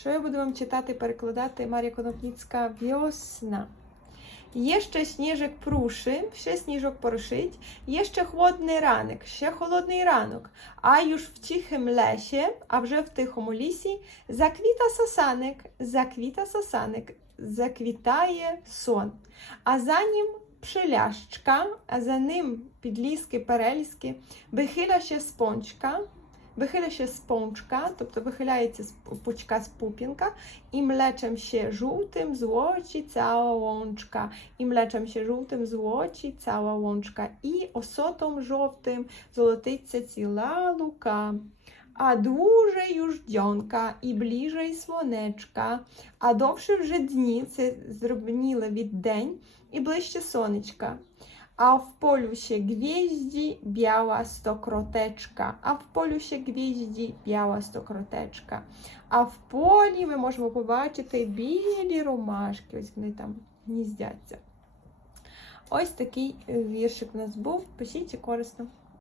Що я буду вам читати, перекладати Марія Конопніцька Вьосна. Jeszcze śnieżek pruszy, ще сніжок порушить, jeszcze chłodny ranek, ще холодний ранок, а już w cichym lesie, а вже в тихому лісі, заквіта сосаник, заквіта сосаник, заквітає сон. А за ним пшеляшчка, а за ним підліски, переліски, вихиля ще спончка, вихиля ще спончка, тобто вихиляється з пучка з пупінка, і млечем жовтим злочі цała łączka, і млечем ще жовтим злочі цała łączka, і осотом жовтим золотиться ціла лука. А дуже юж дзьонка, і ближej сонечка, а довше вже дні, це зробніло від день, і ближче сонечка. А в полю ще гвізді біла стокротечка, а в полю ще гвізді біла стокротечка. А в полі ми можемо побачити білі ромашки, ось вони там гніздяться. Ось такий віршик у нас був. Пишіть корисно.